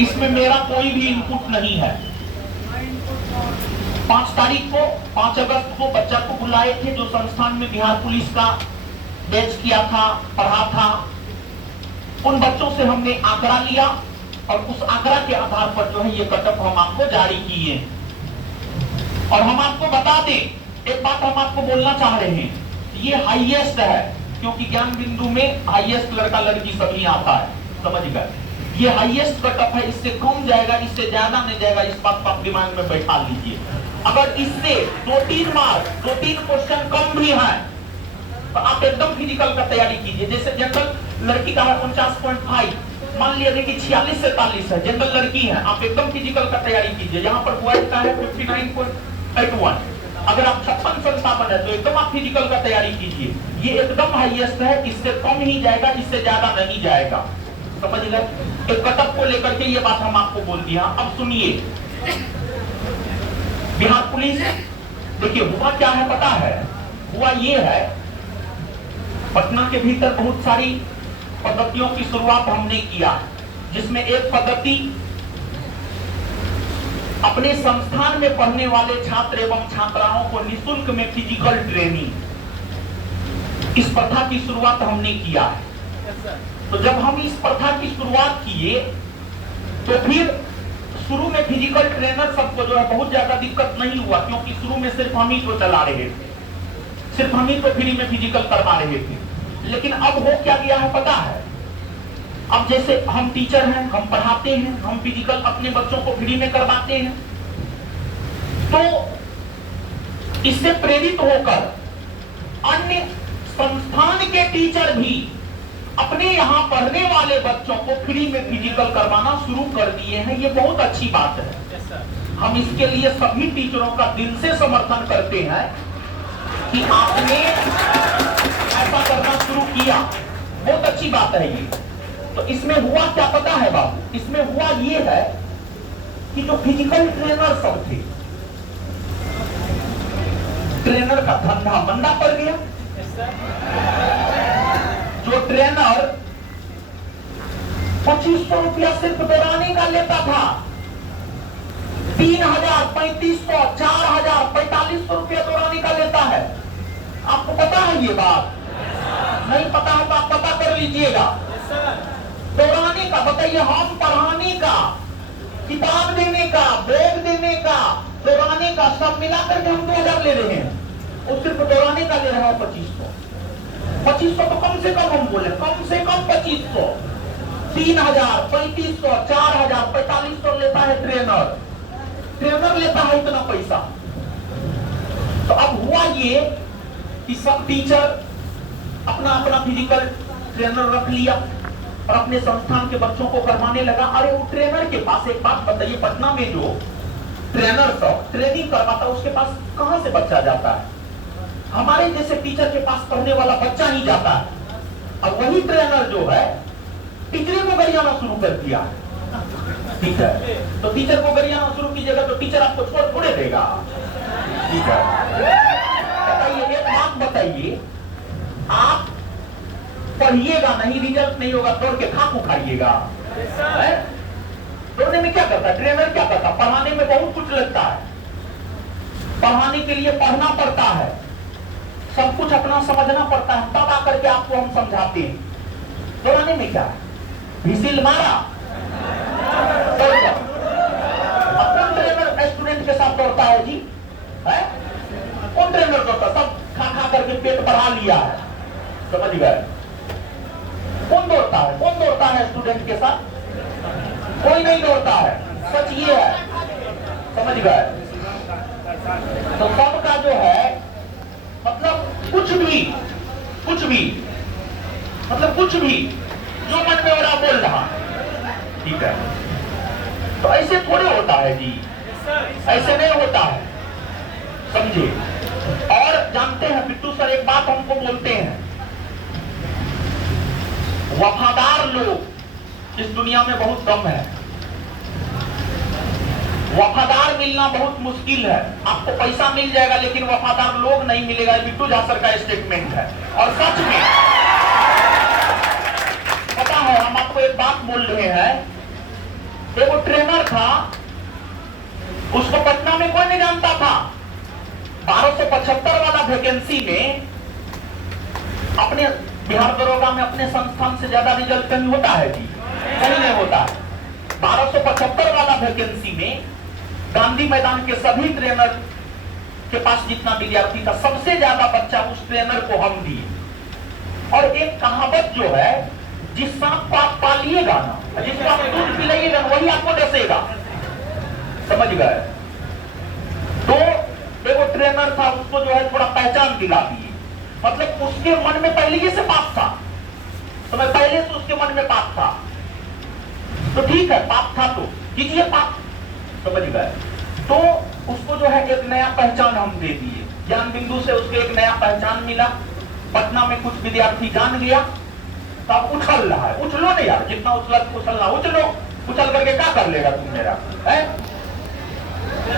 इसमें मेरा कोई भी इनपुट नहीं है। 5 तारीख को 5 अगस्त को बच्चा को बुलाए थे जो संस्थान में बिहार पुलिस का बैच किया था, पढ़ा था। उन बच्चों से हमने आंकड़ा लिया और उस आंकड़ा के आधार पर जो है ये कटअप हम आपको जारी किए। और हम आपको बता दें, एक बात हम आपको बोलना चाह रहे हैं, ये हाईएस्ट है, क्योंकि ज्ञान बिंदु में हाईएस्ट लड़का लड़की सभी आता है, समझ गए। ये हाईएस्ट कटअप है, इससे कम जाएगा, इससे ज्यादा नहीं जाएगा, इस बात को आप दिमाग में बैठा लीजिए। अगर इससे 2-3 मार्क 2-3 क्वेश्चन कम भी है तो आप एकदम फिजिकल का तैयारी कीजिए। जैसे जनरल लड़की का है 49.5, मान लिया कि 46 से 43 है, जनरल लड़की है, आप एकदम फिजिकल का तैयारी कीजिए। यहाँ पर बॉयज का है 59.81, अगर आप 56-57 है तो एकदम आप फिजिकल का तैयारी कीजिए। ये एकदम हाईएस्ट है, इससे कम ही जाएगा, इससे ज्यादा नहीं जाएगा, समझ गए। एक कटअप को लेकर के ये बात हम आपको बोल दिया। अब सुनिए, बिहार पुलिस, देखिए हुआ क्या है पता है, हुआ ये है, पटना के भीतर बहुत सारी पद्धतियों की शुरुआत हमने किया, जिसमें एक पद्धति अपने संस्थान में पढ़ने वाले छात्र एवं छात्राओं को निःशुल्क में फिजिकल ट्रेनिंग, इस प्रथा की शुरुआत हमने किया है। तो जब हम इस प्रथा की शुरुआत किए तो फिर शुरू में फिजिकल ट्रेनर सबको जो है बहुत ज्यादा दिक्कत नहीं हुआ, क्योंकि शुरू में सिर्फ हम ही तो चला रहे थे, सिर्फ हम ही तो फ्री में फिजिकल करवा रहे थे। लेकिन अब हो क्या गया है पता है, अब जैसे हम टीचर हैं, हम पढ़ाते हैं, हम फिजिकल अपने बच्चों को फ्री में करवाते हैं, तो इससे प्रेरित होकर अन्य संस्थान के टीचर भी अपने यहाँ पढ़ने वाले बच्चों को फ्री में फिजिकल करवाना शुरू कर दिए हैं। ये बहुत अच्छी बात है। हम इसके लिए सभी टीचरों का दिल से समर्थन करते हैं कि आपने ऐसा करना शुरू किया, बहुत अच्छी बात है ये। तो इसमें हुआ क्या पता है बाबू, इसमें हुआ ये है कि जो फिजिकल ट्रेनर सब थे, ट्रेनर का धंधा मंदा पड़ गया। जो ट्रेनर 2500 रुपया सिर्फ दौराने का लेता था, 3000, 3500, 4000, 4500 रुपया दौराने का लेता है। आपको पता है ये बात? नहीं पता है तो आप पता कर लीजिएगा। दौराने का बताइए, हम पढ़ाने का, किताब देने का, बैग देने का, दौराने का सब मिलाकर के हम 2000 ले रहे हैं, और सिर्फ दौराने का ले रहा है 2500। 2500 तो कम से कम हम बोले, कम से कम 2500, 3000, 3500, 4000, 4500 लेता है ट्रेनर। ट्रेनर लेता है इतना पैसा। तो अब हुआ ये कि सब टीचर अपना अपना फिजिकल ट्रेनर रख लिया और अपने संस्थान के बच्चों को करवाने लगा। अरे वो ट्रेनर के पास, एक बात बताइए, पटना में जो ट्रेनर सब ट्रेनिंग करवाता है उसके पास कहां से बच्चा जाता है? हमारे जैसे टीचर के पास पढ़ने वाला बच्चा ही जाता है। अब वही ट्रेनर जो है टीचर को गरियाना शुरू कर दिया, ठीक है। तो टीचर को गरियाना शुरू कीजिएगा तो टीचर आपको छोड़ थोड़े देगा, ठीक है। बताइए, एक बात बताइए, आप पढ़िएगा नहीं, रिजल्ट नहीं होगा, दौड़ के खाकू खाइएगा। दौड़ने में क्या करता है ट्रेनर, क्या करता है? पढ़ाने में बहुत कुछ लगता है, पढ़ाने के लिए पढ़ना पड़ता है, सब कुछ अपना समझना पड़ता है, तब आकर के आपको हम समझाते हैं। दौड़ाने में क्या है? विसिल मारा, कौन ट्रेनर स्टूडेंट के साथ दौड़ता है जी? है? कौन ट्रेनर दौड़ता? सब खा खा करके पेट बढ़ा लिया है, समझ गए? कौन दौड़ता है? कौन दौड़ता है स्टूडेंट के साथ? कोई नहीं दौड़ता है, सच ये है, समझ गए? तो सबका जो है मतलब कुछ भी मतलब कुछ भी जो मन में हो रहा बोल रहा, ठीक है। तो ऐसे थोड़े होता है जी, ऐसे नहीं होता है, समझे? और जानते हैं बिट्टू सर, एक बात हमको बोलते हैं, वफादार लोग इस दुनिया में बहुत कम है। वफादार मिलना बहुत मुश्किल है। आपको पैसा मिल जाएगा लेकिन वफादार लोग नहीं मिलेगा। बिट्टू झा सर का स्टेटमेंट है, और सच में पता है। हम आपको एक बात बोल रहे हैं, एगो में कोई नहीं जानता था। 1275 वाला वैकेंसी में अपने बिहार दरोगा में अपने संस्थान से ज्यादा रिजल्ट कहीं होता है जी? कहीं नहीं होता है। 1275 वाला वैकेंसी में गांधी मैदान के सभी ट्रेनर के पास जितना विद्यार्थी था, सबसे ज्यादा बच्चा उस ट्रेनर को हम दिए। और एक कहावत जो है, जिस सांप को आप पालिएगा ना, जिसको आप दूध पिलाइएगा वही आपको डसेगा, समझ गए? तो एक ट्रेनर था, उसको जो है थोड़ा पहचान दिला दिए। मतलब उसके मन में पहले ही से पाप था, तो मैं पहले से उसके मन में पाप था, तो ठीक है, पाप था तो कीजिए पाप, समझ गए? तो उसको जो है एक नया पहचान हम दे दिए। ज्ञान बिंदु से उसको एक नया पहचान मिला। पटना में कुछ विद्यार्थी जान गया, तब उछल रहा है। उछलो नहीं यार, जितना उछलना उछलो, उछल करके क्या कर लेगा तुम मेरा है?